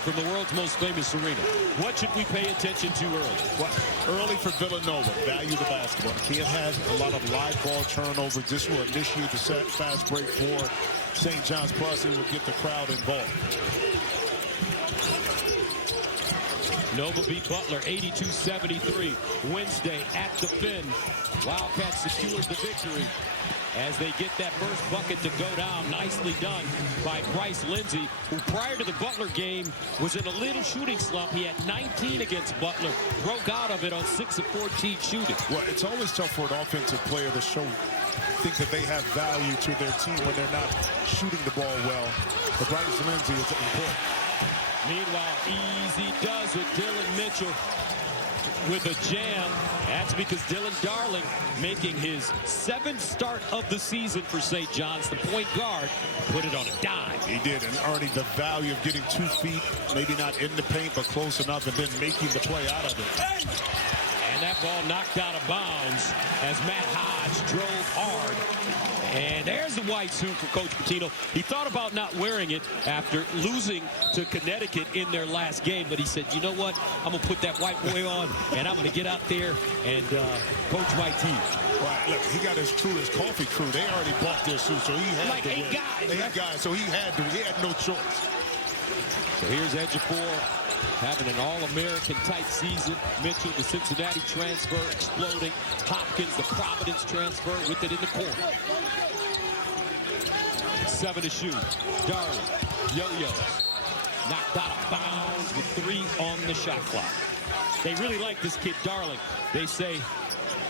from the world's most famous arena. What should we pay attention to early? Well, early for Villanova, value the basketball. Can't have a lot of live ball turnovers. This will initiate the fast break for St. John's, plus it will get the crowd involved. Nova beat Butler 82-73 Wednesday at the Finn. Wildcats secured the victory as they get that first bucket to go down. Nicely done by Bryce Lindsey, who prior to the Butler game was in a little shooting slump. He had 19 against Butler, broke out of it on 6 of 14 shooting. Well, it's always tough for an offensive player to think that they have value to their team when they're not shooting the ball well. But Bryce Lindsey is important. Meanwhile, easy does it. Dillon Mitchell with a jam. That's because Dylan Darling making his 7th start of the season for St. John's. The point guard put it on a dime. He did, and earning the value of getting 2 feet, maybe not in the paint, but close enough, and then making the play out of it. And that ball knocked out of bounds as Matt Hodge drove hard. And there's the white suit for Coach Pitino. He thought about not wearing it after losing to Connecticut in their last game, but he said, you know what? I'm going to put that white boy on, and I'm going to get out there and coach my team. Right, look, he got his crew, his coffee crew. They already bought their suit, so he had like to 8 win. guys. 8 guys, so he had no choice. So here's Ejiofor having an all-American type season. Mitchell, the Cincinnati transfer, exploding. Hopkins, the Providence transfer, with it in the corner. 7 to shoot. Darling, yo-yos. Knocked out of bounds with 3 on the shot clock. They really like this kid, Darling. They say,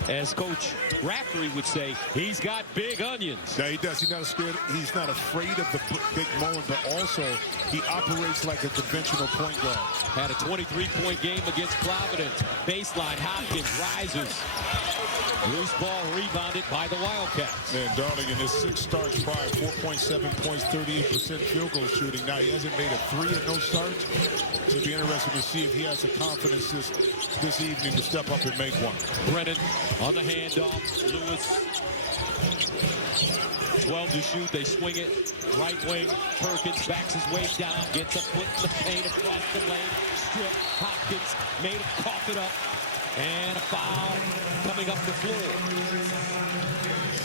as Coach Raftery would say, he's got big onions. Yeah, he does. He's not scared. He's not afraid of the big moment, but also he operates like a conventional point guard. Had a 23-point game against Providence. Baseline, Hopkins rises. Loose ball rebounded by the Wildcats. Man, Darling in his 6 starts prior, 4.7 points, 38% field goal shooting. Now he hasn't made a 3 in those starts. So it'll be interesting to see if he has the confidence this evening to step up and make one. Brennan on the handoff. Lewis. 12 to shoot. They swing it. Right wing. Perkins backs his way down. Gets a foot in the paint across the lane. Strip. Hopkins made him cough it up. And a foul coming up the floor.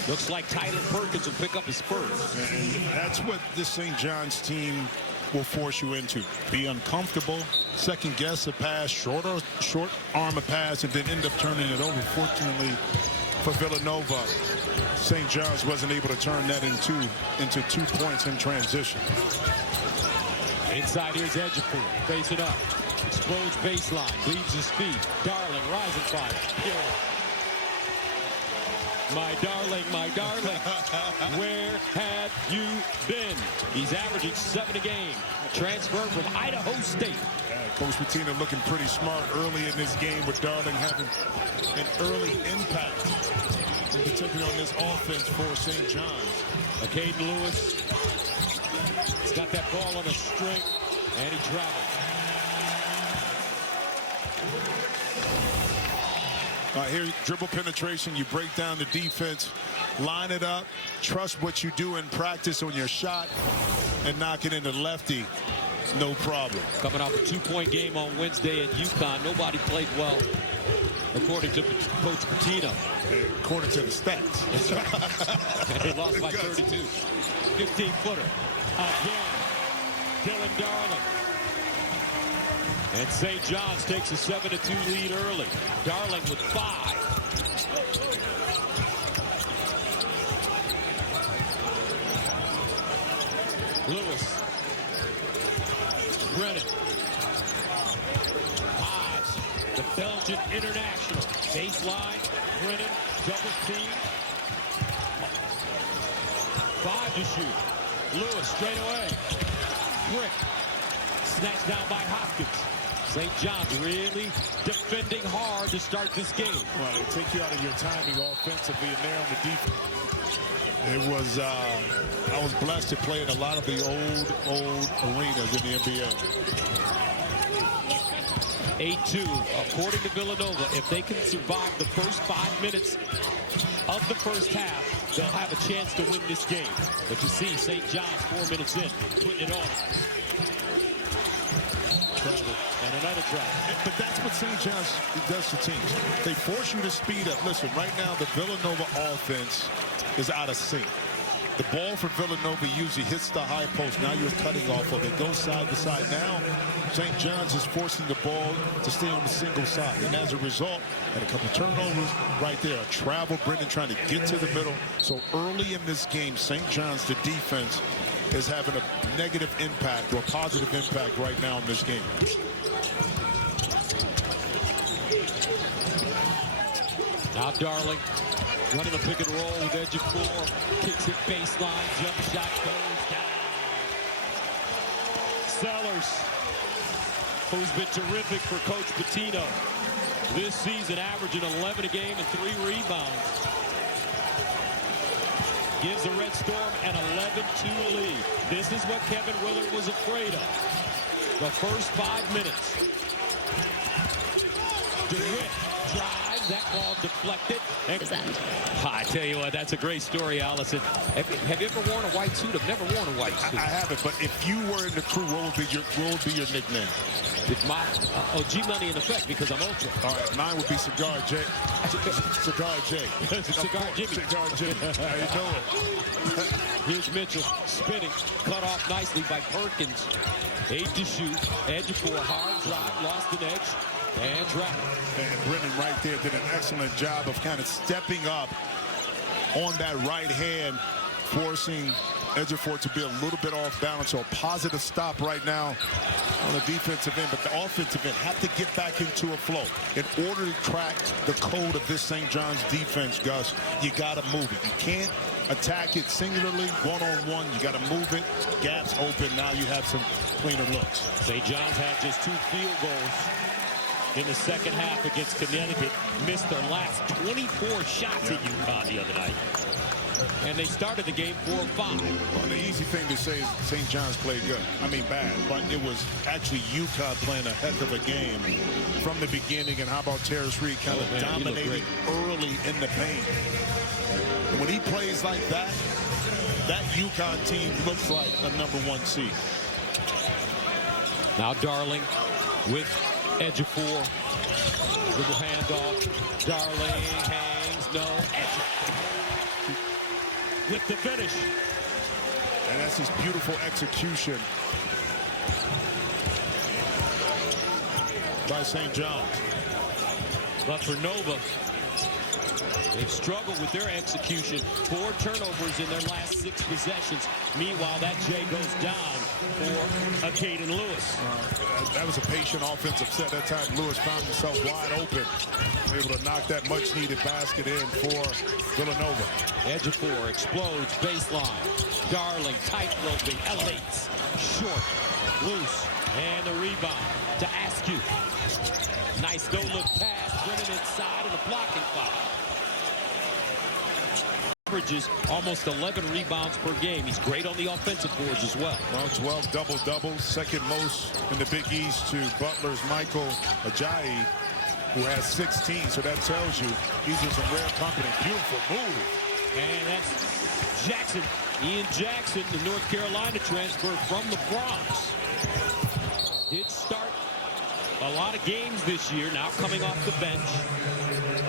Looks like Tyler Perkins will pick up his first. And that's what this St. John's team will force you into. Be uncomfortable, second guess a pass, short arm a pass, and then end up turning it over. Fortunately for Villanova, St. John's wasn't able to turn that into 2 points in transition. Inside, here's Ejiofor. Face it up. Explodes baseline. Leaves his feet. Darling, rising fire. Yeah. My darling, where have you been? He's averaging 7 a game. Transfer from Idaho State. Coach Pitino looking pretty smart early in this game with Darling having an early impact, in particular on this offense for St. John's. Caden Lewis. He's got that ball on a string, and he travels. Here, dribble penetration, you break down the defense, line it up, trust what you do in practice on your shot, and knock it into lefty, no problem. Coming off a 2-point game on Wednesday at UConn, nobody played well, according to Coach Pitino. According to the stats. That's right. And they lost by 32. 15-footer. Again, Dylan Darling. And St. John's takes a 7-2 lead early. Darling with 5. Lewis. Brennan. Hodge, the Belgian international. Baseline. Brennan, double team. 5 to shoot. Lewis straight away. Brick. Snatched down by Hopkins. St. John's really defending hard to start this game. Well, they take you out of your timing offensively and there on the defense. It was, I was blessed to play in a lot of the old arenas in the NBA. 8-2, according to Villanova. If they can survive the first 5 minutes of the first half, they'll have a chance to win this game. But you see, St. John's 4 minutes in, putting it on. travel. And another travel. But that's what St. John's does to teams. They force you to speed up. Listen, right now, the Villanova offense is out of sync. The ball for Villanova usually hits the high post. Now you're cutting off of it. Goes side to side. Now, St. John's is forcing the ball to stay on the single side. And as a result, had a couple turnovers right there. A travel, Brendan trying to get to the middle. So early in this game, St. John's, the defense, is having a negative impact or positive impact right now in this game. Now Darling running a pick and roll with edge of 4. Kicks it baseline. Jump shot goes down. Sellers, who's been terrific for Coach Pitino this season, averaging 11 a game and 3 rebounds. Gives the Red Storm an 11-2 lead. This is what Kevin Willard was afraid of. The first 5 minutes. DeWitt drives. That ball deflected. I tell you what, that's a great story, Allison. Have you ever worn a white suit? I've never worn a white suit. I haven't, but if you were in the crew, what would be your nickname? G-Money in effect, because I'm ultra. All right, mine would be Cigar J. Cigar J. Cigar Jimmy. Cigar Jimmy. How you doing? Here's Mitchell spinning, cut off nicely by Perkins. 8 to shoot, edge of 4, hard drive, lost an edge, and drop. And Brennan right there did an excellent job of kind of stepping up on that right hand, forcing Ejiofor to be a little bit off balance. So a positive stop right now on the defensive end, but the offensive end have to get back into a flow. In order to crack the code of this St. John's defense, Gus, you got to move it. You can't attack it singularly, one-on-one. You got to move it. Gaps open. Now you have some cleaner looks. St. John's had just 2 field goals in the second half against Connecticut. Missed their last 24 shots at UConn the other night. And they started the game 4 of 5. Well, the easy thing to say is St. John's played good. I mean, bad. But it was actually UConn playing a heck of a game from the beginning. And how about Terrence Reed kind of dominating early in the paint. And when he plays like that, that UConn team looks like a #1 seed. Now Darling with Ejiofor. Dribble handoff. Darling hangs. No. Ejiofor with the finish. And that's his beautiful execution by St. John's. But for Nova, they've struggled with their execution. 4 turnovers in their last 6 possessions. Meanwhile, that J goes down for Caden Lewis. That was a patient offensive set. That time Lewis found himself wide open. Able to knock that much-needed basket in for Villanova. Ejiofor explodes, baseline. Darling, tight roping, elevates. Short, loose, and the rebound to Askew. Nice no-look pass, Brennan inside, and a blocking foul. Averages almost 11 rebounds per game. He's great on the offensive boards as well. Well, 12 double-doubles, second most in the Big East to Butler's Michael Ajayi, who has 16. So that tells you he's in some rare company. Beautiful move. And that's Jackson. Ian Jackson, the North Carolina transfer from the Bronx. Did start a lot of games this year, now coming off the bench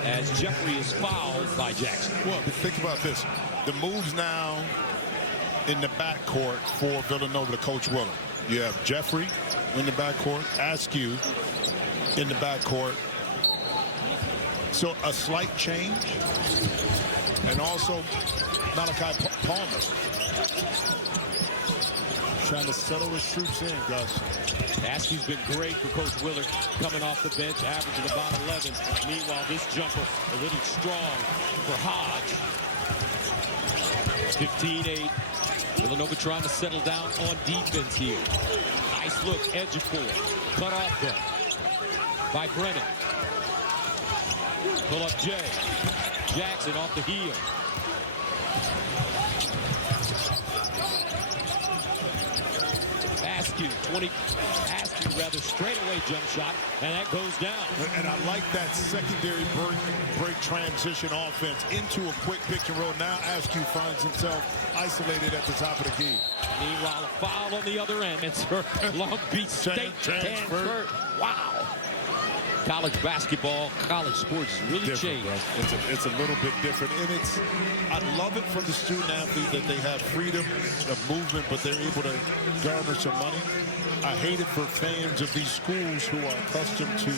as Jeffrey is fouled by Jackson. Well, think about this. The moves now in the backcourt for Villanova to Coach Willard. You have Jeffrey in the backcourt, Askew in the backcourt. So a slight change. And also Malachi Palmer trying to settle his troops in, Gus. Askew's been great for Coach Willard, coming off the bench, averaging about 11. Meanwhile, this jumper a little strong for Hodge. 15-8. Villanova trying to settle down on defense here. Nice look, Ejiofor. Cut off there by Brennan. Pull up Jay. Jackson off the heel. Askew, 20. Askew rather straightaway jump shot, and that goes down. And I like that secondary break transition offense into a quick pick and roll. Now Askew finds himself isolated at the top of the key. Meanwhile, a foul on the other end. It's her Long Beach State transfer. Wow. College basketball, college sports really changed. It's a little bit different. And I love it for the student athlete that they have freedom of movement, but they're able to garner some money. I hate it for fans of these schools who are accustomed to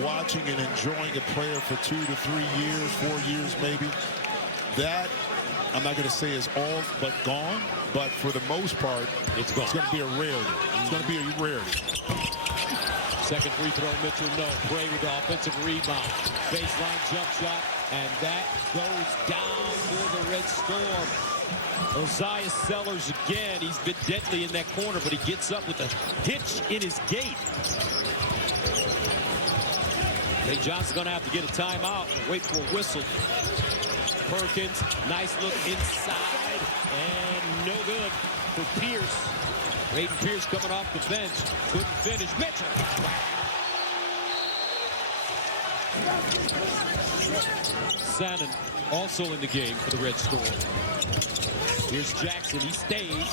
watching and enjoying a player for 2 to 3 years, 4 years maybe. That, I'm not going to say is all but gone, but for the most part, it's going to be a rarity. It's going to be a rarity. Second free throw, Mitchell, no. Bray with the offensive rebound. Baseline jump shot, and that goes down for the Red Storm. Osiah Sellers again. He's been deadly in that corner, but he gets up with a hitch in his gait. St. John's going to have to get a timeout and wait for a whistle. Perkins, nice look inside, and no good for Pierce. Aiden Pierce coming off the bench. Couldn't finish. Mitchell. Sannon also in the game for the Red Storm. Here's Jackson. He stays.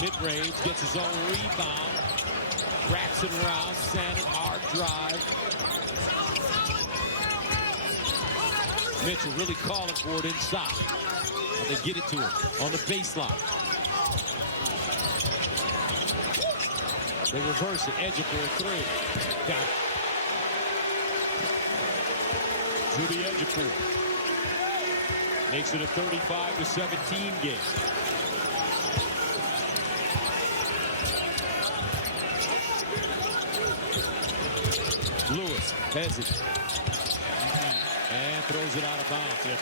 Mid-range. Gets his own rebound. Wraps it around. Sannon. Hard drive. Mitchell really calling for it inside. And they get it to him on the baseline. They reverse it. Edge for a three. Got it. To the edge for. Makes it a 35-17 game. Lewis has it. And throws it out of bounds. Yeah.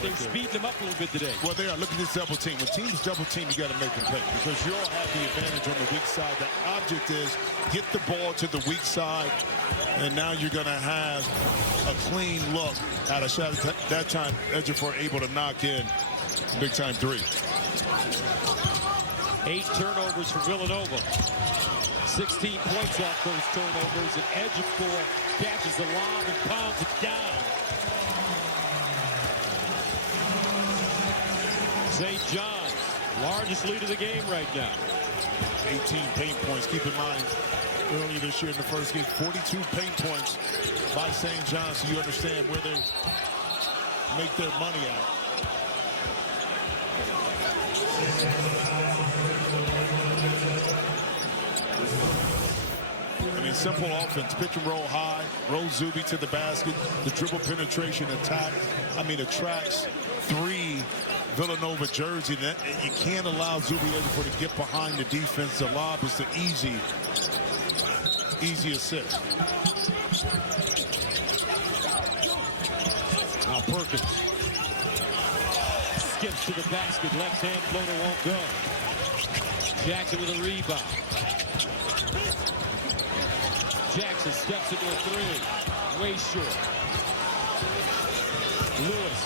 They're speeding them up a little bit today. Well, they are. Look at this double team. When teams double team, you got to make them pay because you all have the advantage on the weak side. The object is get the ball to the weak side, and now you're going to have a clean look at a shot. That time, Ejiofor able to knock in big-time three. 8 turnovers for Villanova. 16 points off those turnovers, and Ejiofor catches the lob and pounds it down. St. John's, largest lead of the game right now. 18 paint points. Keep in mind, earlier this year in the first game, 42 paint points by St. John's. So you understand where they make their money at. I mean, simple offense. Pitch and roll high. Roll Zuby to the basket. The dribble penetration attack. I mean, attracts 3 Villanova jersey. You can't allow Zuby Ejiofor to get behind the defense. The lob is the easy assist. Now Perkins skips to the basket. Left-hand floater won't go. Jackson with a rebound. Jackson steps into a three. Way short. Lewis.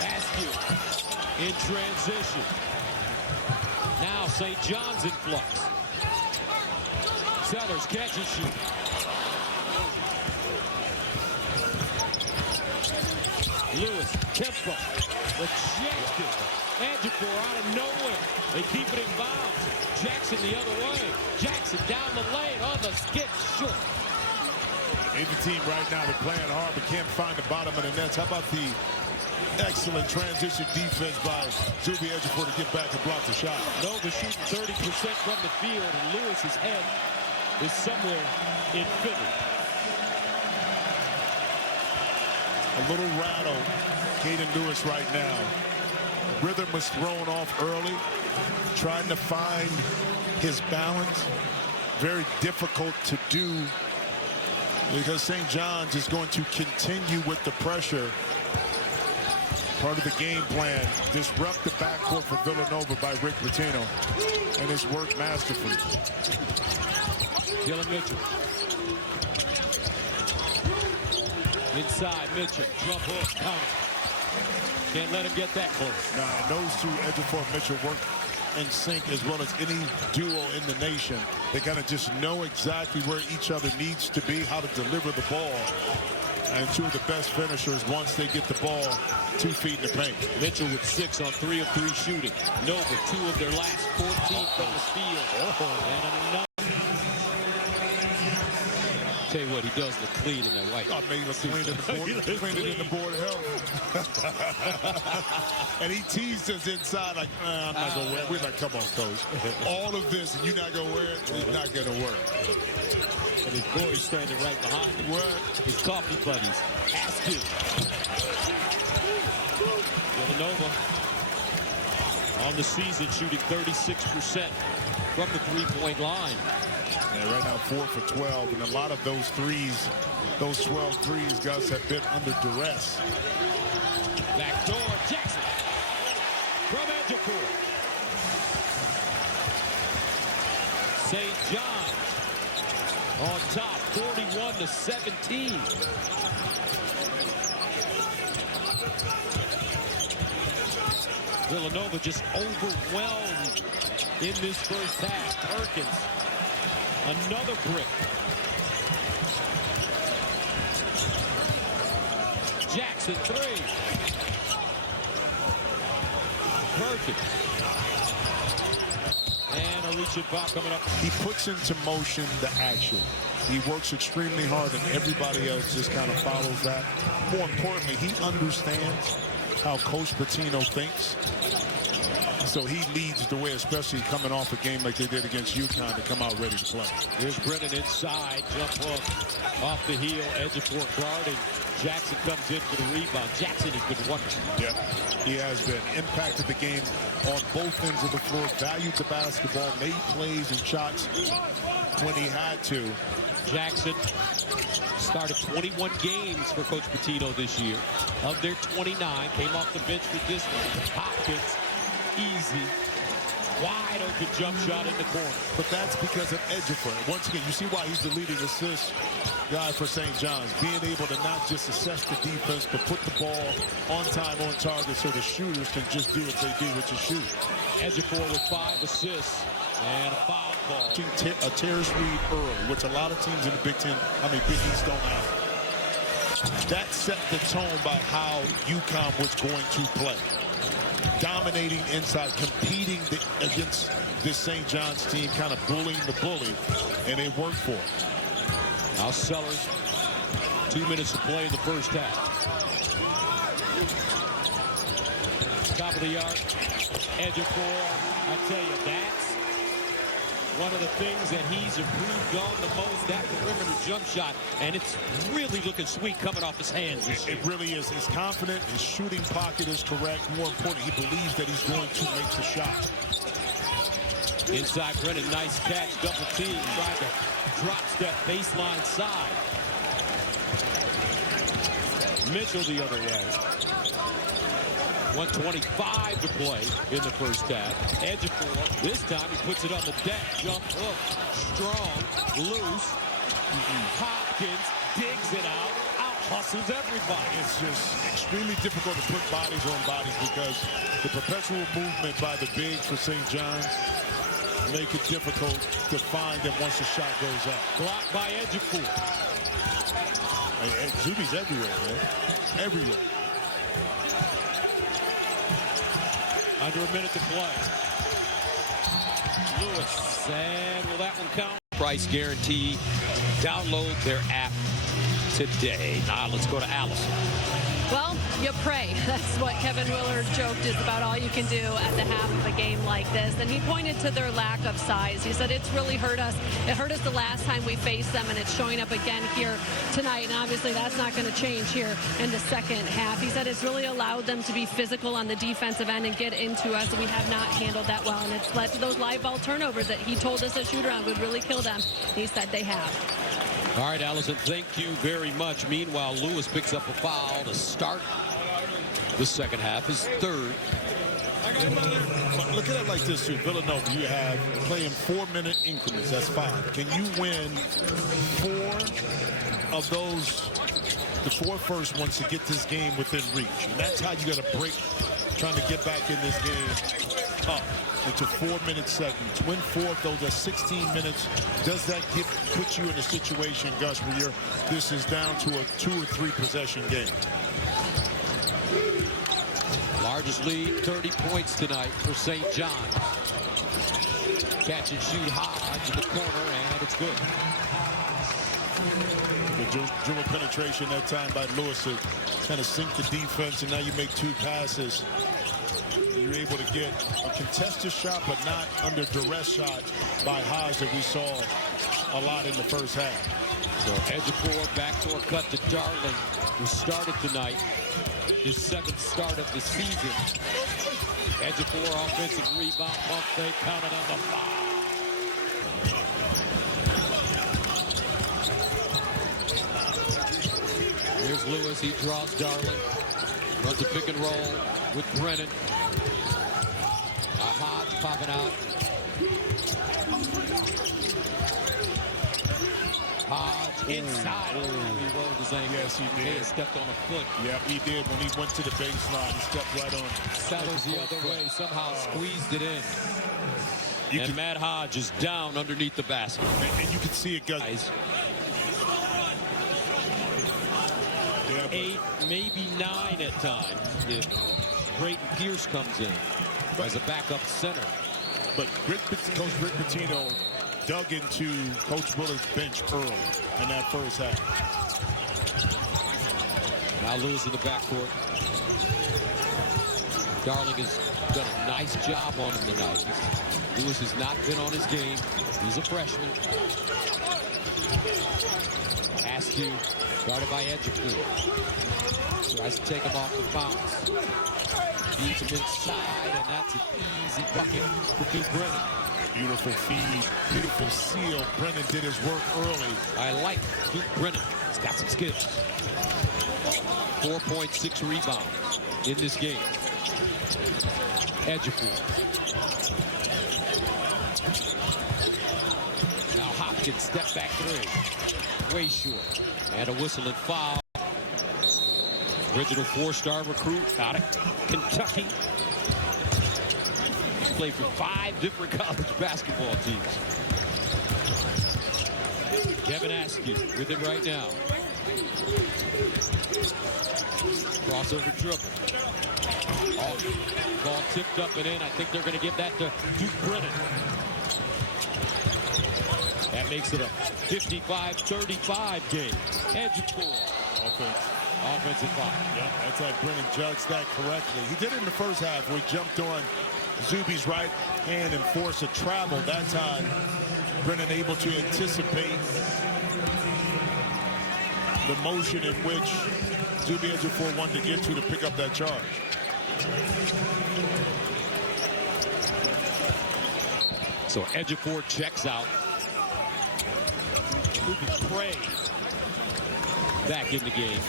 Askew in transition. Now St. John's in flux. Sellers catch and shoot. Lewis, tempo, rejected. Ejiofor out of nowhere. They keep it in bounds. Jackson the other way. Jackson down the lane on the skip, short. In the team right now, they're playing hard but can't find the bottom of the nets. How about the excellent transition defense by Zuby Ejiofor to get back and block the shot? Nova shooting 30% from the field, and Lewis's head is somewhere in Philly. A little rattle, Caden Lewis right now. Rhythm was thrown off early, trying to find his balance. Very difficult to do because St. John's is going to continue with the pressure. Part of the game plan, disrupt the backcourt for Villanova by Rick Pitino, and it's worked masterfully. Dillon Mitchell. Inside, Mitchell, jump hook, count. Can't let him get that close. Those two, Ejiofor and Mitchell, work in sync as well as any duo in the nation. They kind of just know exactly where each other needs to be, how to deliver the ball. And two of the best finishers once they get the ball 2 feet in the paint. Mitchell with 6 on 3 of 3 shooting. Nova 2 of their last 14 from the field. And another. Tell you what, he does look clean in that white. I mean, he look clean in the board of health. And he teased us inside like, I'm not going to wear it. We're like, come on, coach. All of this and you're not going to wear it? It's not going to work. And his boy's standing right behind him. What? His coffee buddies. Askew. Villanova on the season shooting 36% from the three-point line. Yeah, right now 4 for 12, and a lot of those threes, those 12 threes, Gus, have been under duress. Back door, Jackson from Edgepool. St. John on top, 41-17. Villanova just overwhelmed in this first half. Perkins, another brick. Jackson, 3. Perkins. And a reach and foul coming up. He puts into motion the action. He works extremely hard, and everybody else just kind of follows that. More importantly, he understands how Coach Pitino thinks. So he leads the way, especially coming off a game like they did against UConn to come out ready to play. Here's Brennan inside, jump hook, off the heel, Edgepool guarding. Jackson comes in for the rebound. Jackson has been wonderful. Yeah, he has been. Impacted the game on both ends of the floor, valued the basketball, made plays and shots when he had to. Jackson started 21 games for Coach Pitino this year. Of their 29, came off the bench with this one. Hopkins, easy, wide open jump shot in the corner. But that's because of Edgepool. Once again, you see why he's the leading assist guy for St. John's. Being able to not just assess the defense, but put the ball on time, on target, so the shooters can just do what they do, which is shoot. Edgepool with 5 assists and a foul call. A Terrace read early, which a lot of teams in the Big Ten, Big East don't have. That set the tone by how UConn was going to play. Dominating inside, competing against this St. John's team, kind of bullying the bully, and it worked for it. Now Sellers, 2 minutes to play in the first half. Top of the arc, Edgepool. I tell you, that's one of the things that he's improved on the most, that perimeter jump shot, and it's really looking sweet coming off his hands this year. It really is. He's confident. His shooting pocket is correct. More important, he believes that he's going to make the shot. Inside Brennan, nice catch, double team, tried to drop step baseline side. Mitchell the other way. 1:25 to play in the first half. Edgepool, this time he puts it on the deck. Jump hook, strong, loose. Hopkins digs it out hustles everybody. It's just extremely difficult to put bodies on bodies because the perpetual movement by the bigs for St. John's make it difficult to find them once the shot goes up. Blocked by Edgepool. Zuby's everywhere, man. Everywhere. Under a minute to play. Lewis, and will that one count? Price guarantee. Download their app today. Now let's go to Allison. Well, you pray. That's what Kevin Willard joked is about all you can do at the half of a game like this. And he pointed to their lack of size. He said it's really hurt us. It hurt us the last time we faced them, and it's showing up again here tonight. And obviously that's not going to change here in the second half. He said it's really allowed them to be physical on the defensive end and get into us. And we have not handled that well. And it's led to those live ball turnovers that he told us a shoot-around would really kill them. He said they have. All right, Allison, thank you very much. Meanwhile, Lewis picks up a foul to start the second half, his third. Look at it like this, too. Villanova, you have playing 4-minute increments. That's 5. Can you win 4 of those, the 4 first ones, to get this game within reach? And that's how you got to break, trying to get back in this game up into 4-minute segments. Win 4 of those, that's 16 minutes. Does that put you in a situation, Gus, where this is down to a 2 or 3 possession game? Largest lead, 30 points tonight for St. John's. Catch and shoot Hodge in the corner, and it's good. The dribble penetration that time by Lewis to kind of sink the defense, and now you make 2 passes. You're able to get a contested shot, but not under duress shot by Hodge that we saw a lot in the first half. So Ejiofor, backdoor cut to Darling, who started tonight. His 7th start of the season. Ejiofor, offensive rebound, bump fake, counted on the foul. Here's Lewis, he draws Darling. Runs a pick and roll with Brennan. Hodge popping out. Hodge inside. Oh, he rolled his ankle. Yes, he did. He stepped on a foot. Yep, he did. When he went to the baseline, he stepped right on. Sellers the other way, somehow squeezed it in. And Matt Hodge is down underneath the basket. And you can see it, guys. 8, maybe 9 at times if Brayton Pierce comes in as a backup center. But Coach Rick Pitino dug into Coach Willard's bench early in that first half. Now Lewis in the backcourt. Darling has done a nice job on him tonight. Lewis has not been on his game. He's a freshman. Askew, guarded by Ejiofor. Tries to take him off the bounce. Beats him inside, and that's an easy bucket for Duke Brennan. Beautiful feed, beautiful seal. Brennan did his work early. I like Duke Brennan. He's got some skills. 4.6 rebounds in this game. Ejiofor. Now Hopkins, step back 3. Way short. And a whistle and foul. Original 4-star recruit out of Kentucky. Played for 5 different college basketball teams. Kevin Askew with it right now. Crossover dribble. Ball tipped up and in. I think they're going to give that to Duke Brennan. That makes it a 55-35 game. Ejiofor. Offensive foul. Yep, that's how Brennan judged that correctly. He did it in the first half where he jumped on Zuby's right hand and forced a travel. That time, Brennan able to anticipate the motion in which Zuby Ejiofor wanted to get to pick up that charge. So Ejiofor checks out. Prey back in the game.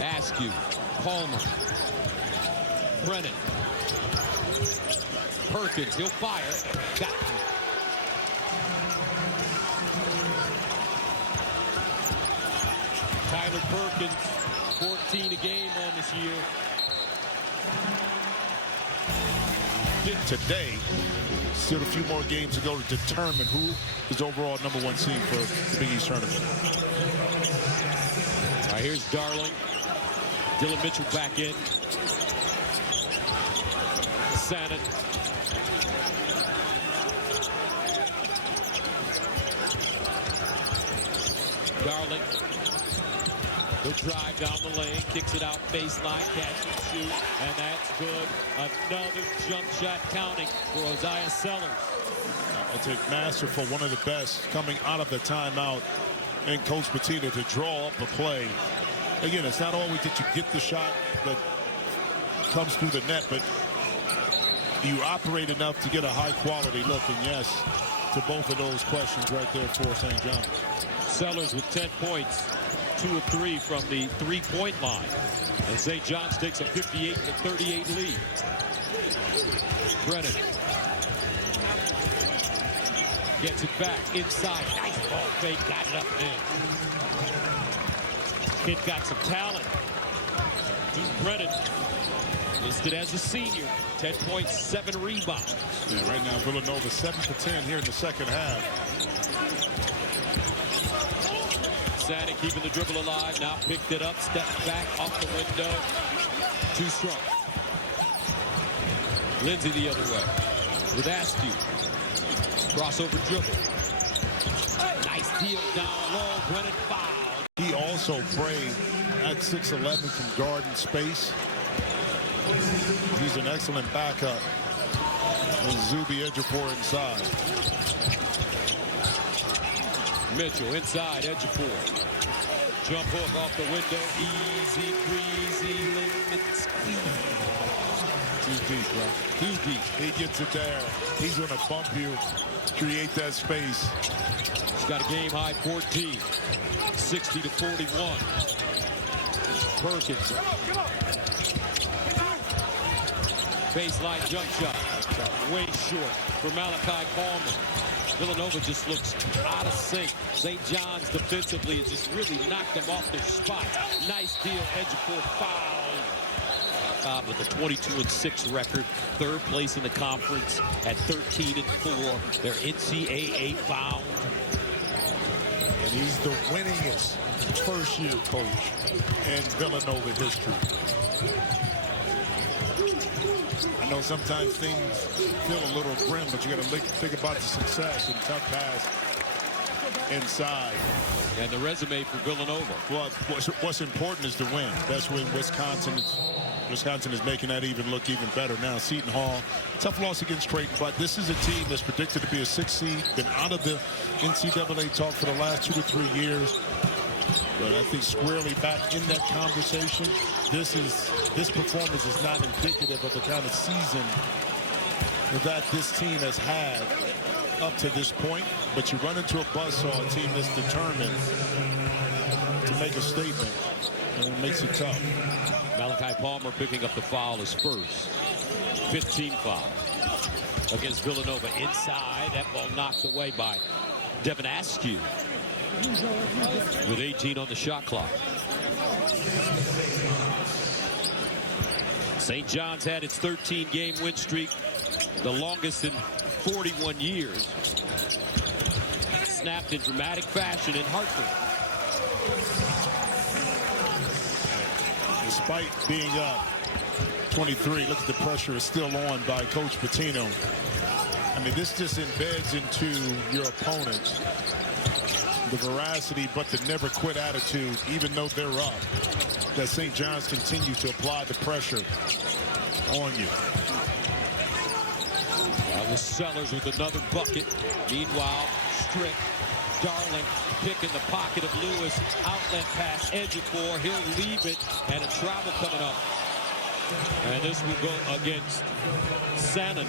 Askew, Palmer, Brennan, Perkins, he'll fire. Got him. Tyler Perkins, 14 a game on this year. Today, still a few more games to go to determine who is overall #1 seed for the Big East tournament. All right, here's Darling. Dillon Mitchell back in. Shannon. Darling. He'll drive down the lane, kicks it out baseline, catch and shoot, and that's good. Another jump shot counting for Isaiah Sellers. It's a masterful, one of the best coming out of the timeout, and Coach Pitino to draw up a play. Again, it's not always that you get the shot that comes through the net, but you operate enough to get a high-quality look, and yes, to both of those questions right there for St. John's. Sellers with 10 points, 2 of 3 from the three-point line. And St. John's takes a 58-38 lead. Brennan gets it back inside. Nice ball fake, got it up and in. Kid got some talent. Brennan, listed as a senior, 10 points, 7 rebounds. Yeah, right now Villanova 7 for 10 here in the second half. Sadik keeping the dribble alive, now picked it up, stepped back off the window. Too strong. Lindsay the other way with Askew. Crossover dribble. Nice deal down low. Brennan fouled. He also brave at 6'11" from guarding space. He's an excellent backup. With Zuby Ejiofor inside. Mitchell inside, Ejiofor. Jump hook off the window. Easy, breezy, lemon squeeze. Too deep, bro. Too deep. He gets it there. He's going to bump you, create that space. He's got a game high 14. 60-41. Perkins. Baseline jump shot. Way short for Malachi Palmer. Villanova just looks out of sync. St. John's defensively has just really knocked them off their spot. Nice deal. Ejiofor foul. With a 22-6 record, third place in the conference at 13-4. They're NCAA bound. And he's the winningest first-year coach in Villanova history. I know sometimes things feel a little grim, but you got to think about the success and tough pass inside. And the resume for Villanova. Well, what's important is to win. That's when Wisconsin is making that look even better now. Seton Hall, tough loss against Creighton, but this is a team that's predicted to be a 6th seed. Been out of the NCAA talk for the last 2 to 3 years. But I think squarely back in that conversation. This performance is not indicative of the kind of season that this team has had up to this point. But you run into a buzzsaw team that's determined to make a statement, and it makes it tough. Malachi Palmer picking up the foul, his first. 15 foul against Villanova. Inside, that ball knocked away by Devin Askew with 18 on the shot clock. St. John's had its 13-game win streak, the longest in 41 years. Snapped in dramatic fashion in Hartford. Despite being up 23, look at the pressure is still on by Coach Pitino. I mean, this just embeds into your opponent the veracity but the never quit attitude, even though they're up, that St. John's continues to apply the pressure on you. The Sellers with another bucket. Meanwhile, Strick, Darling, pick in the pocket of Lewis. Outlet pass, Ejiofor. He'll leave it, and a travel coming up. And this will go against Sannon.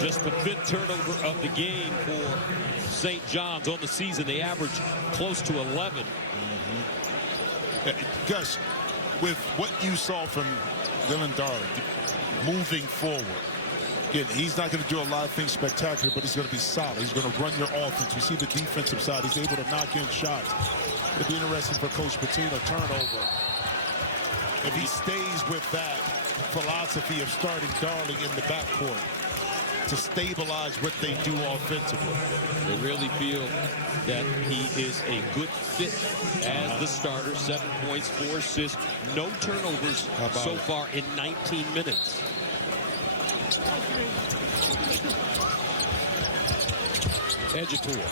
Just the 5th turnover of the game for St. John's on the season. They average close to 11. Gus, with what you saw from Dillon Darling moving forward, again, he's not going to do a lot of things spectacular, but he's going to be solid. He's going to run your offense. You see the defensive side. He's able to knock in shots. It'll be interesting for Coach Pitino. Turnover. If he stays with that philosophy of starting Darling in the backcourt to stabilize what they do offensively. They really feel that he is a good fit as the starter. 7 points, 4 assists, no turnovers so far in 19 minutes. Ejiofor.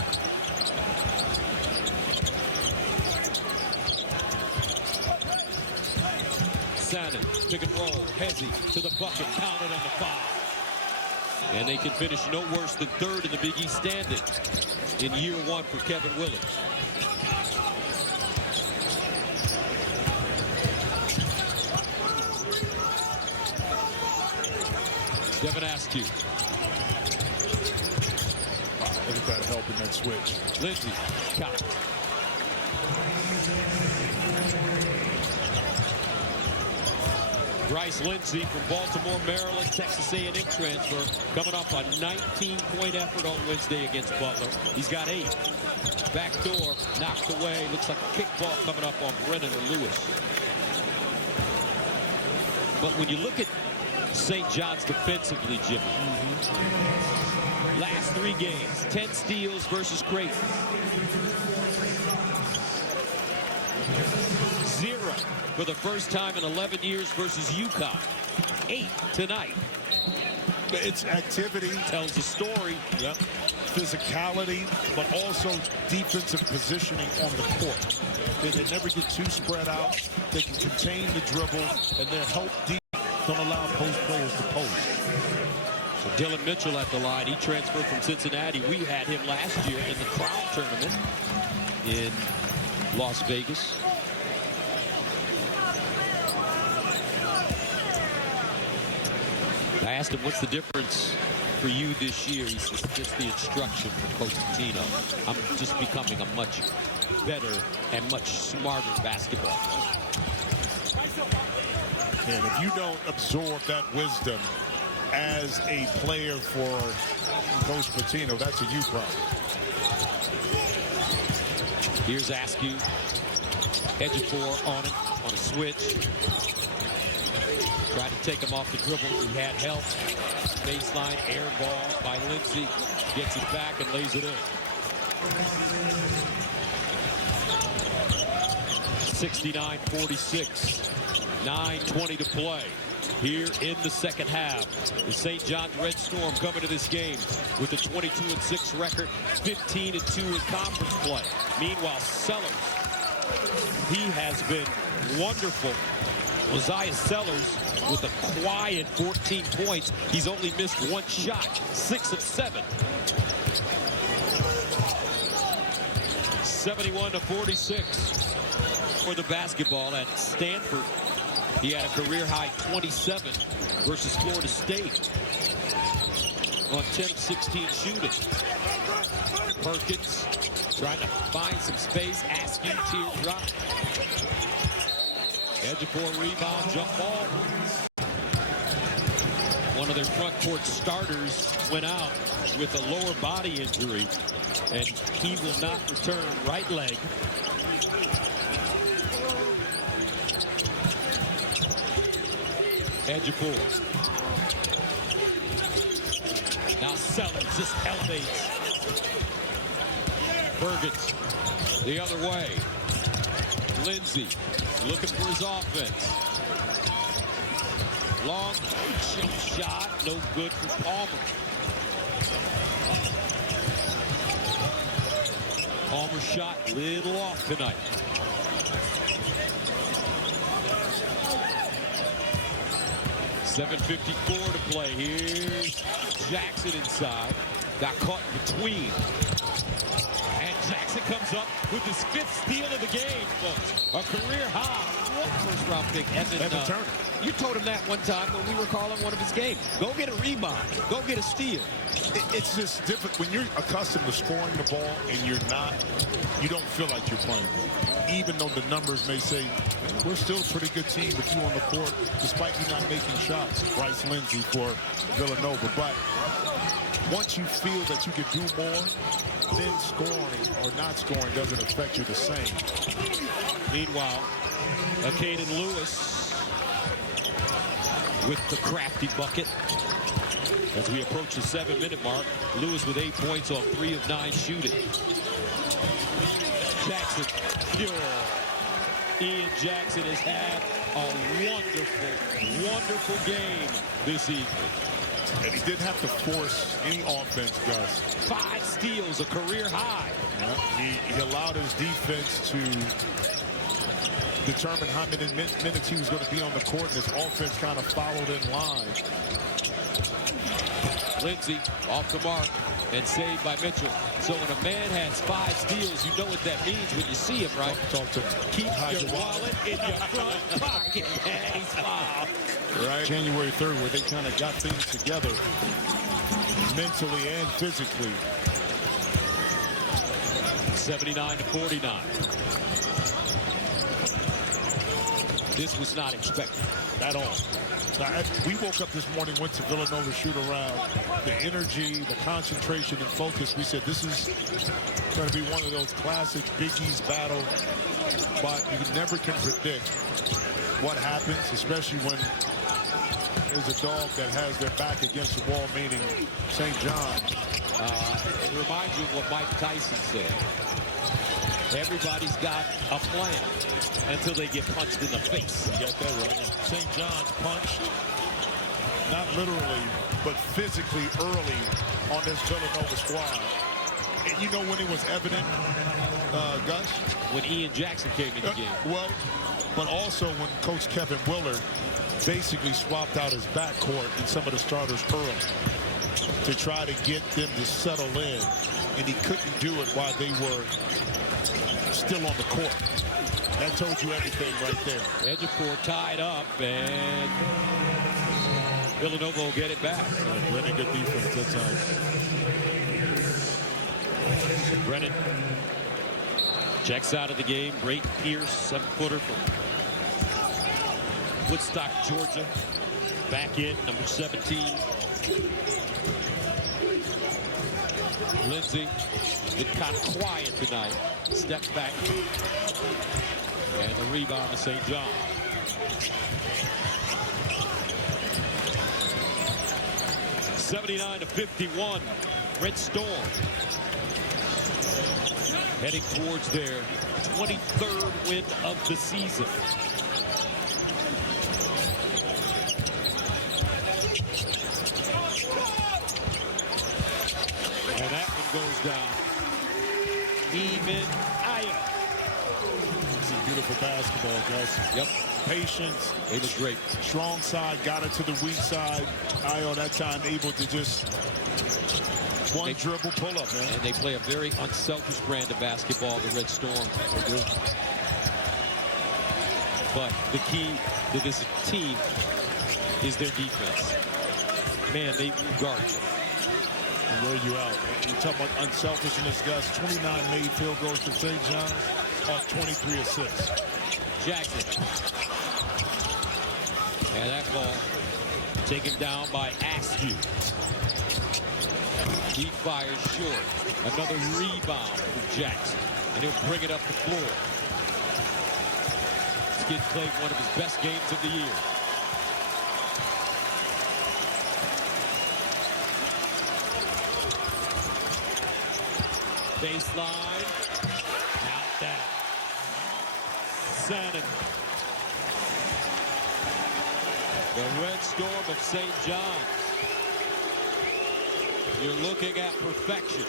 Sannon, pick and roll. Hezzy to the bucket, counted on the foul. And they can finish no worse than 3rd in the Big East standing in year 1 for Kevin Willard. Devin Askew. Look at that help in that switch. Lindsay, got it. Bryce Lindsey from Baltimore, Maryland, Texas A&M transfer, coming off a 19-point effort on Wednesday against Butler. He's got 8. Backdoor, knocked away. Looks like a kickball coming up on Brennan or Lewis. But when you look at St. John's defensively, Jimmy, last 3 games, 10 steals versus Creighton. 0 for the first time in 11 years versus UConn. 8 tonight. It's activity. Tells the story. Yep. Physicality, but also defensive positioning on the court. They never get too spread out. They can contain the dribble, and their help deep don't allow post players to post. So Dillon Mitchell at the line. He transferred from Cincinnati. We had him last year in the Crown Tournament in Las Vegas. I asked him, what's the difference for you this year? He says, just the instruction from Coach Pitino. I'm just becoming a much better and much smarter basketball player. And if you don't absorb that wisdom as a player for Coach Pitino, that's a you problem. Here's Askew. Ejiofor on it, on a switch. Tried to take him off the dribble. He had help. Baseline air ball by Lindsey. Gets it back and lays it in. 69-46. 9:20 to play here in the second half. The St. John's Red Storm coming to this game with a 22-6 record, 15-2 in conference play. Meanwhile, Sellers, he has been wonderful. Mosiah Sellers with a quiet 14 points. He's only missed 1 shot, 6 of 7. 71-46 for the basketball at Stanford. He had a career-high 27 versus Florida State on 10 of 16 shooting. Perkins trying to find some space. Askew, teardrop. Ejiofor rebound, jump ball. One of their front court starters went out with a lower body injury, and he will not return. Right leg. Ejiofor. Now Sellers just elevates. Perkins the other way. Lindsey looking for his offense. Long jump shot, no good for Palmer. Palmer's shot little off tonight. .754 to play. Here's Jackson inside. Got caught in between. And Jackson comes up with his 5th steal of the game, folks. A career high. First round pick, Evan Turner. You told him that one time when we were calling one of his games. Go get a rebound. Go get a steal. It's just different when you're accustomed to scoring the ball and you're not. You don't feel like you're playing. Even though the numbers may say, we're still a pretty good team with you on the court, despite you not making shots. Bryce Lindsey for Villanova. But once you feel that you can do more, then scoring or not scoring doesn't affect you the same. Meanwhile, Caden Lewis with the crafty bucket. As we approach the 7-minute mark, Lewis with 8 points on 3 of 9 shooting. Jackson, pure. Ian Jackson has had a wonderful, wonderful game this evening. And he didn't have to force any offense, Gus. 5 steals, a career high. He allowed his defense to determine how many minutes he was going to be on the court, and his offense kind of followed in line. Lindsey off the mark and saved by Mitchell. So when a man has 5 steals, you know what that means when you see him, right? Talk to Keep your wallet in your front pocket, and he's fouled. Right. January 3rd, where they kind of got things together mentally and physically. 79-49. This was not expected at all. We woke up this morning, went to Villanova shoot around. The energy, the concentration, and focus. We said this is going to be one of those classic Big East battle, but you never can predict what happens, especially when there's a dog that has their back against the wall, meaning St. John. It reminds you of what Mike Tyson said. Everybody's got a plan until they get punched in the face. You got that right. St. John's punched, not literally, but physically early on this Villanova squad. And you know when it was evident, Gus? When Ian Jackson came in the game. Well, but also when Coach Kevin Willard basically swapped out his backcourt and some of the starters early to try to get them to settle in. And he couldn't do it while they were still on the court. That told you everything right there. Ejiofor tied up, and Villanova will get it back. Really good defense that time. Brennan checks out of the game. Brayton Pierce, 7-footer from Woodstock, Georgia. Back in, number 17. Lindsay, been kind of quiet tonight. Steps back. And the rebound to St. John. (79-51). Red Storm heading towards their 23rd win of the season. And that one goes down. Even Aya. This is beautiful basketball, guys. Yep. Patience. They look great. Strong side, got it to the weak side. Io that time able to just one dribble pull up, man. And they play a very unselfish brand of basketball, the Red Storm. But the key to this team is their defense. Man, they guard you. And wear you out. You talk about unselfishness, guys. 29 made field goals for St. John's off 23 assists. Jackson. And that ball taken down by Askew. He fires short. Another rebound for Jackson. And he'll bring it up the floor. Skid played one of his best games of the year. Baseline. Out that. Sannon. The Red Storm of St. John's. You're looking at perfection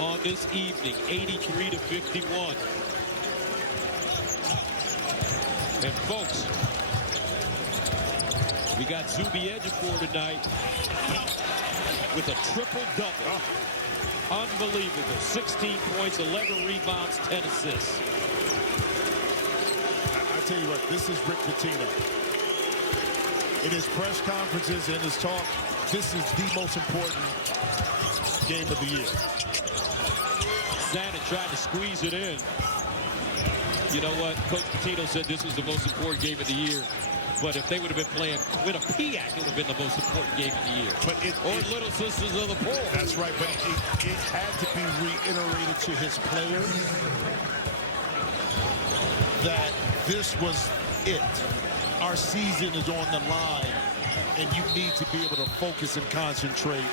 on this evening, 83-51. And folks, we got Zuby Ejiofor tonight with a triple-double. Unbelievable. 16 points, 11 rebounds, 10 assists. I tell you what, this is Rick Pitino. In his press conferences and his talk, this is the most important game of the year. Sannon tried to squeeze it in. You know what? Coach Pitino said this was the most important game of the year. But if they would have been playing Quinnipiac, it would have been the most important game of the year. Or Little Sisters of the Poor. That's right, but it had to be reiterated to his players that this was it. Our season is on the line, and you need to be able to focus and concentrate.